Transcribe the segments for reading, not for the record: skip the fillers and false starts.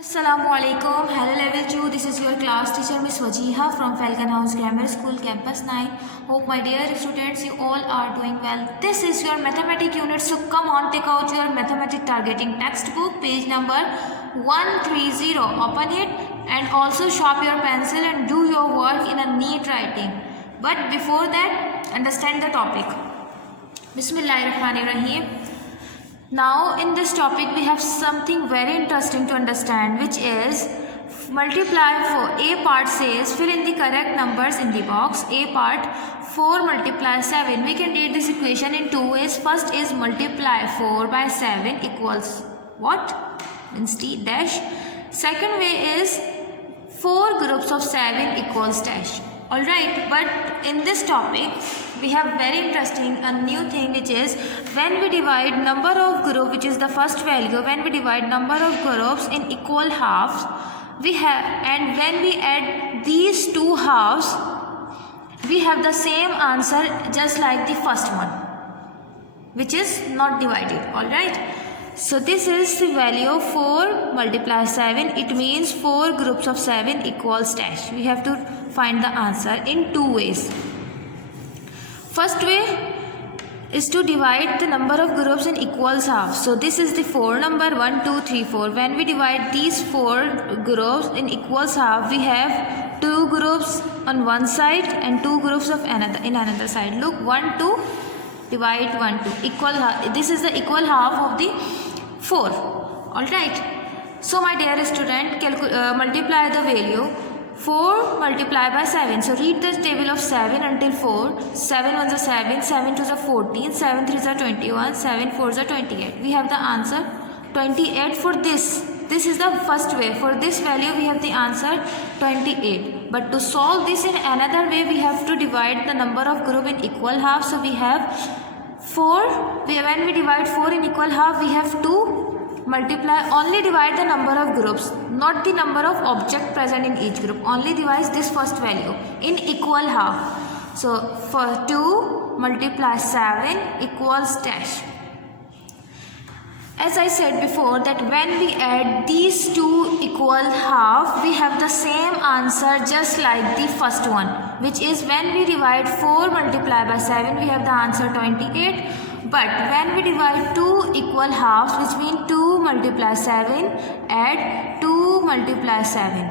Assalamualaikum. Hello level 2. This is your class teacher Miss Wajiha from Falcon House Grammar School Campus 9. Hope my dear students you all are doing well. This is your mathematics unit. So come on, take out your mathematics targeting textbook page number 130. Open it and also sharpen your pencil and do your work in a neat writing. But before that, understand the topic. Bismillahirrahmanirrahim. Now in this topic we have something very interesting to understand, which is multiply for A part says fill in the correct numbers in the box. A part 4 multiply 7. We can read this equation in two ways. First is multiply 4 by 7 equals what? Means T dash. Second way is 4 groups of 7 equals dash. Alright, but in this topic we have very interesting a new thing, which is when we divide number of group, which is the first value, when we divide number of groups in equal halves, we have, and when we add these two halves, we have the same answer just like the first one, which is not divided. Alright, so this is the value of 4 multiply 7. It means 4 groups of 7 equals dash. We have to find the answer in two ways. First way is to divide the number of groups in equals half. So this is the 4 number 1, 2, 3, 4. When we divide these 4 groups in equals half, we have 2 groups on one side and 2 groups of another side. Look, 1, 2, divide 1, 2. Equal half. This is the equal half of the 4. Alright. So my dear student, multiply the value 4 multiply by 7. So read the table of 7 until 4. 7 1s are 7, 7 2s are 14, 7 3s are 21, 7 4s are 28. We have the answer 28 for this. This is the first way. For this value we have the answer 28. But to solve this in another way, we have to divide the number of group in equal half. So we have 4. When we divide 4 in equal half, we have to multiply, only divide the number of groups, not the number of object present in each group. Only divides this first value in equal half. So for 2 multiply 7 equals dash. As I said before, that when we add these two equal half, we have the same answer just like the first one, which is when we divide 4 multiply by 7, we have the answer 28. But when we divide 2 equal halves, which means 2 multiply 7, add 2 multiply 7.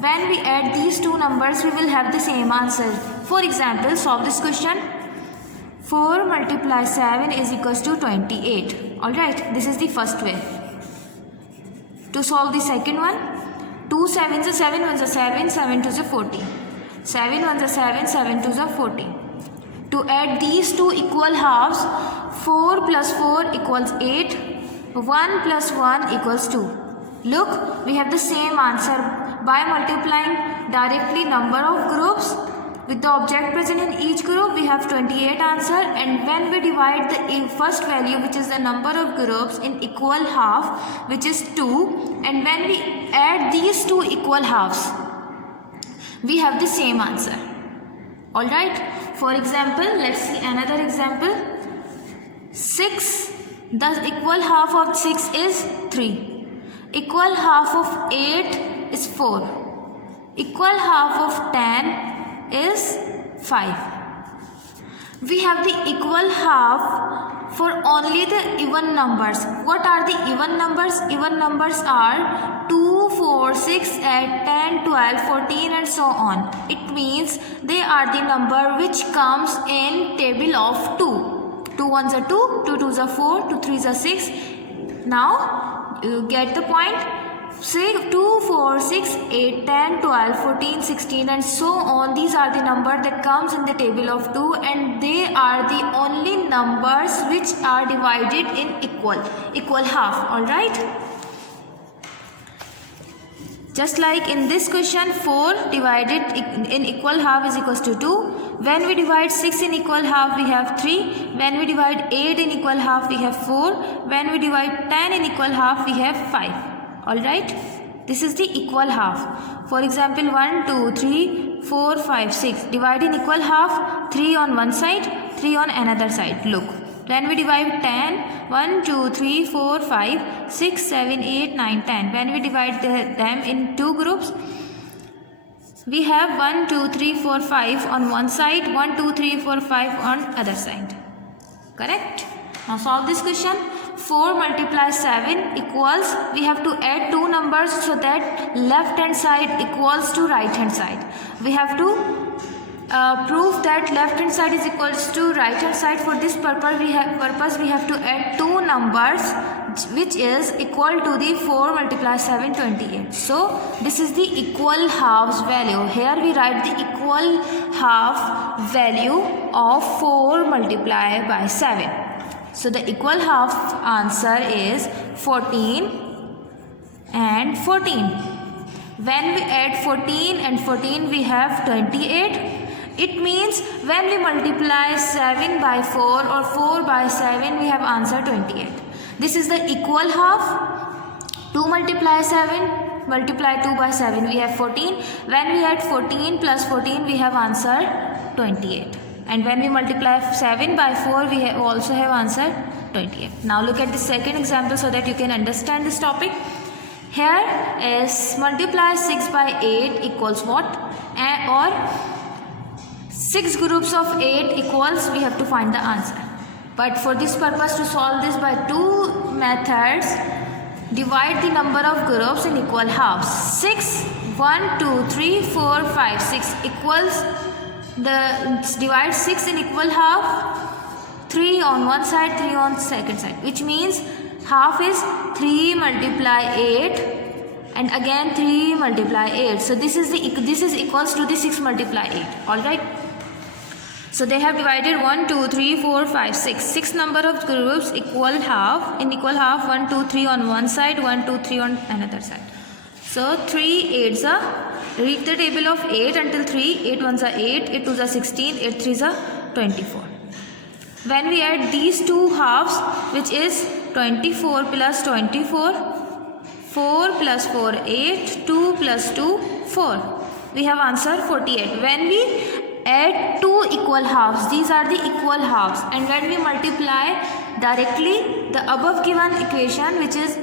When we add these two numbers, we will have the same answer. For example, solve this question. 4 multiply 7 is equals to 28. Alright, this is the first way. To solve the second one, 2 7s are 7 1s are 7, 7 2s are 14. 7 1s are 7, 7 2s are 14. To add these two equal halves, 4 plus 4 equals 8, 1 plus 1 equals 2. Look, we have the same answer by multiplying directly number of groups with the object present in each group. We have 28 answer, and when we divide the first value, which is the number of groups, in equal half, which is 2, and when we add these two equal halves, we have the same answer. Alright, for example, let's see another example. 6, the equal half of 6 is 3. Equal half of 8 is 4. Equal half of 10 is 5. We have the equal half for only the even numbers. What are the even numbers? Even numbers are 2, 4, 6, 8, 10, 12, 14 and so on. It means they are the number which comes in table of 2. 2 1s are 2, 2 2s are 4, 2 3s are 6. Now you get the point. Say 2, 4, 6, 8, 10, 12, 14, 16 and so on. These are the number that comes in the table of 2, and they are the only numbers which are divided in equal half. Alright. Just like in this question, 4 divided in equal half is equals to 2. When we divide 6 in equal half, we have 3. When we divide 8 in equal half, we have 4. When we divide 10 in equal half, we have 5. Alright, this is the equal half. For example, 1, 2, 3, 4, 5, 6. Divide in equal half, 3 on one side, 3 on another side. Look, When we divide 10, 1, 2, 3, 4, 5, 6, 7, 8, 9, 10. When we divide them in two groups, we have 1, 2, 3, 4, 5 on one side, 1, 2, 3, 4, 5 on other side. Correct? Now solve this question. 4 multiply 7 equals, we have to add two numbers so that left hand side equals to right hand side. We have to prove that left hand side is equals to right hand side. For this purpose we have to add two numbers which is equal to the 4 multiply 7, 28. So this is the equal halves value. Here we write the equal half value of 4 multiplied by 7. So the equal half answer is 14 and 14. When we add 14 and 14 we have 28. It means when we multiply 7 by 4 or 4 by 7 we have answer 28. This is the equal half. 2 multiply 7 multiply 2 by 7 we have 14. When we add 14 plus 14 we have answer 28. And when we multiply 7 by 4 we also have answer 28. Now look at the second example so that you can understand this topic. Here is multiply 6 by 8 equals what? Or 6 groups of 8 equals, we have to find the answer. But for this purpose, to solve this by two methods, divide the number of groups in equal halves. 6, 1, 2, 3, 4, 5, 6 equals, divide 6 in equal half, 3 on one side, 3 on second side, which means half is 3 multiply 8 and again 3 multiply 8. So this is equals to the 6 multiply 8. Alright. So they have divided 1, 2, 3, 4, 5, 6. 6 number of groups equal half. In equal half 1, 2, 3 on one side, 1, 2, 3 on another side. So 3 8s are, read the table of 8 until 3. 8 1s are 8, 8 2s are 16, 8 3s are 24. When we add these two halves, which is 24 plus 24, 4 plus 4 8, 2 plus 2 4. We have answer 48. When we add two equal halves, these are the equal halves, and when we multiply directly the above given equation, which is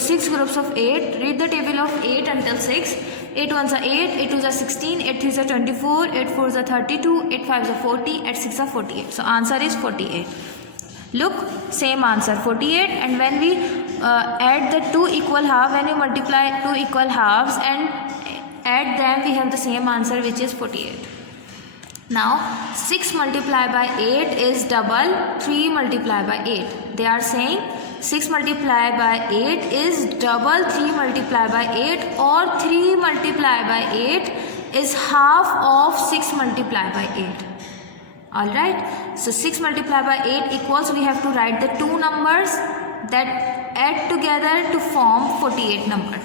6 groups of 8, read the table of 8 until 6. 8 1s are 8, 8 2s are 16, 8 3s are 24, 8 4s are 32, 8 5s are 40, 8 6 are 48. So answer is 48. Look, same answer 48. And when we add the two equal halves, when we multiply two equal halves and add them, we have the same answer, which is 48. Now 6 multiplied by 8 is double 3 multiplied by 8. They are saying 6 multiplied by 8 is double 3 multiplied by 8, or 3 multiplied by 8 is half of 6 multiplied by 8. Alright. So 6 multiplied by 8 equals, we have to write the two numbers that add together to form 48 number.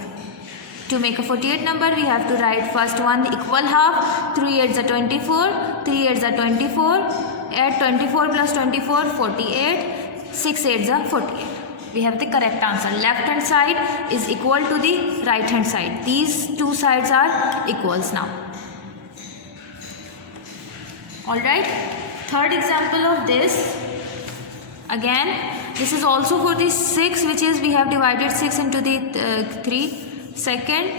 To make a 48 number, we have to write first one the equal half. 3 8s are 24, 3 8s are 24, add 24 plus 24, 48, 6 8s are 48. We have the correct answer. Left hand side is equal to the right hand side. These two sides are equals now. Alright. Third example of this. Again, this is also for the 6, which is we have divided 6 into the 3. Second,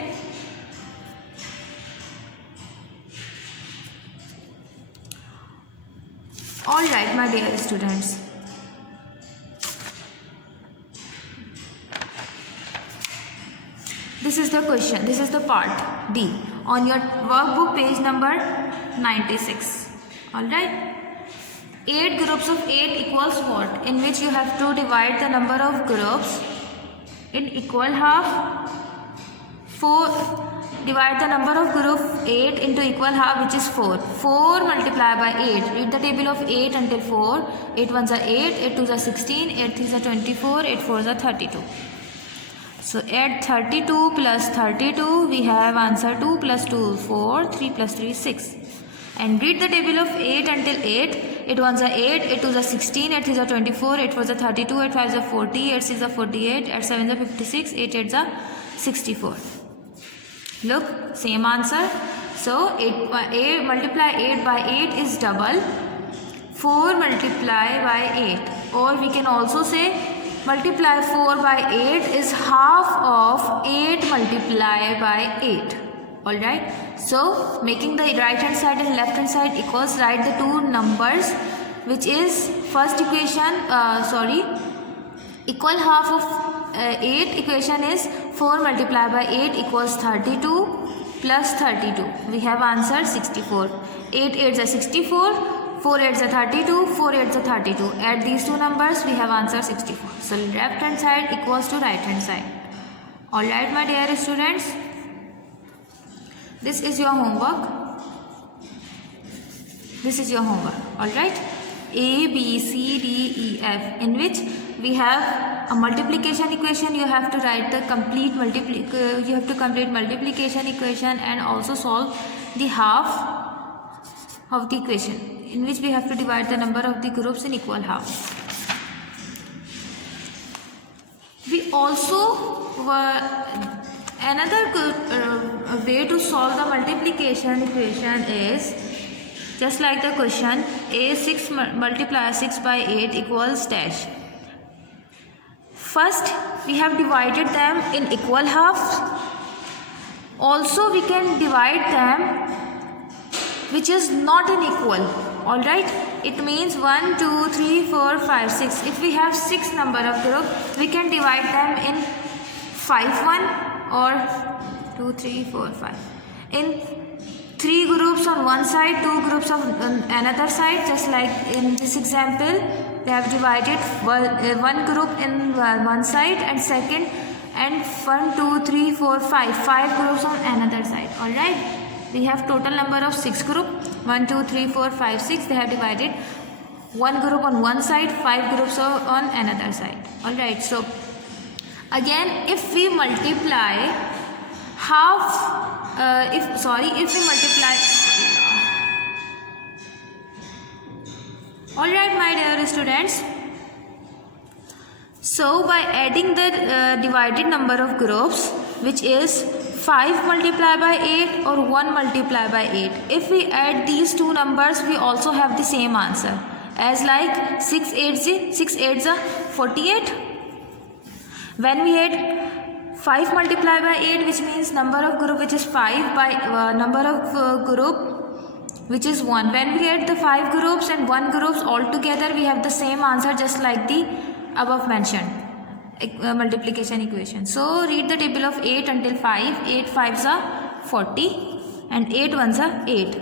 all right, my dear students. This is the question. This is the part D on your workbook, page number 96. All right. 8 groups of 8 equals what? In which you have to divide the number of groups in equal half. 4, divide the number of group 8 into equal half, which is 4. 4 multiplied by 8. Read the table of 8 until 4. 8 1s are 8, 8 2s are 16, 8 3s are 24, 8 4s are 32. So add 32 plus 32, we have answer 2 plus 2, 4, 3 plus 3, 6. And read the table of 8 until 8. 8 1s are 8, 8 2s are 16, 8 3s are 24, 8 4s are 32, 8 5s are 40, 8 6s are 48, 8 7s are 56, 8 8s are 64. Look, same answer. So 8 multiply 8 by 8 is double 4 multiply by 8, or we can also say multiply 4 by 8 is half of 8 multiply by 8. Alright, so making the right hand side and left hand side equals, write the two numbers, which is first equation equal half of 8 equation is 4 multiplied by 8 equals 32 plus 32. We have answer 64. 8 8s are 64, 4 8s are 32, 4 8s are 32. Add these two numbers, we have answer 64. So left hand side equals to right hand side. Alright my dear students, this is your homework. This is your homework. Alright, A, B, C, D, E, F, in which we have a multiplication equation. You have to write the complete multiplication equation and also solve the half of the equation, in which we have to divide the number of the groups in equal half. We also another way to solve the multiplication equation is just like the question, A 6 multiply 6 by 8 equals dash. First we have divided them in equal halves. Also we can divide them which is not in equal. Alright, it means 1, 2, 3, 4, 5, 6. If we have 6 number of groups, we can divide them in 5 1 or 2, 3, 4, 5. In 3 groups on one side, 2 groups on another side. Just like in this example, they have divided one group in one side and second, and 1, 2, 3, 4, 5 groups on another side. Alright, we have total number of 6 groups. 1, 2, 3, 4, 5, 6. They have divided one group on one side, 5 groups on another side. Alright, so again, if we multiply if we multiply, alright my dear students, so by adding the divided number of groups, which is 5 multiplied by 8 or 1 multiplied by 8, if we add these two numbers, we also have the same answer, as like 6 8s are 48. When we add 5 multiplied by 8, which means number of group which is 5 by number of group which is 1. When we add the 5 groups and 1 groups all together, we have the same answer, just like the above mentioned multiplication equation. So read the table of 8 until 5. 8 5s are 40 and 8 1s are 8.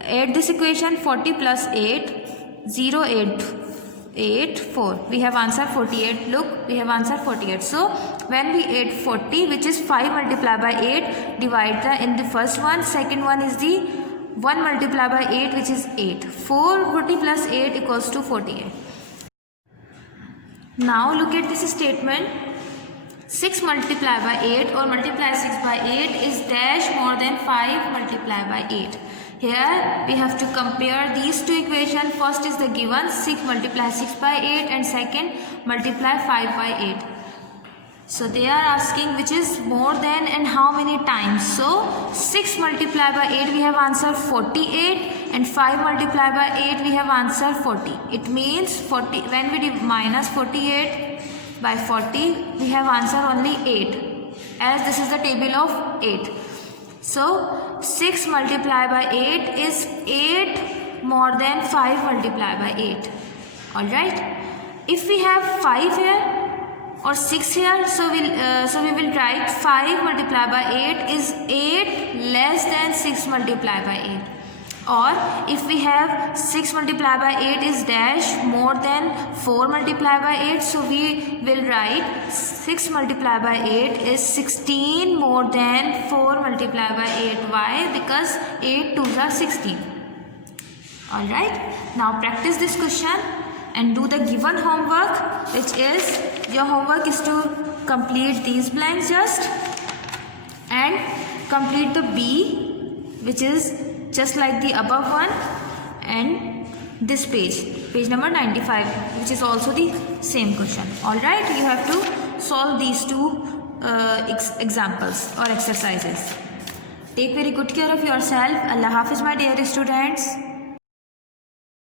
Add this equation, 40 plus 8, 0 8 4. We have answer 48. Look, we have answer 48. So when we add 40, which is 5 multiplied by 8, divide in the first one. Second one is the 1 multiplied by 8, which is 8. 40 plus 8 equals to 48. Now look at this statement. 6 multiplied by 8 or multiply 6 by 8 is dash more than 5 multiplied by 8. Here we have to compare these two equations. First is the given 6 multiply 6 by 8 and second multiply 5 by 8. So they are asking which is more than and how many times. So 6 multiplied by 8 we have answer 48 and 5 multiplied by 8 we have answer 40. It means 40, when we minus 48 by 40 we have answer only 8, as this is the table of 8. So 6 multiplied by 8 is 8 more than 5 multiplied by 8. Alright, if we have 5 here or 6 here, so we will write 5 multiplied by 8 is 8 less than 6 multiplied by 8. Or if we have 6 multiplied by 8 is dash more than 4 multiplied by 8, so we will write 6 multiplied by 8 is 16 more than 4 multiplied by 8. Why? Because 8 2s are 16. Alright, now practice this question and do the given homework, which is, your homework is to complete these blanks just and complete the B, which is just like the above one, and this page number 95, which is also the same question. Alright, you have to solve these two examples or exercises. Take very good care of yourself. Allah Hafiz my dear students.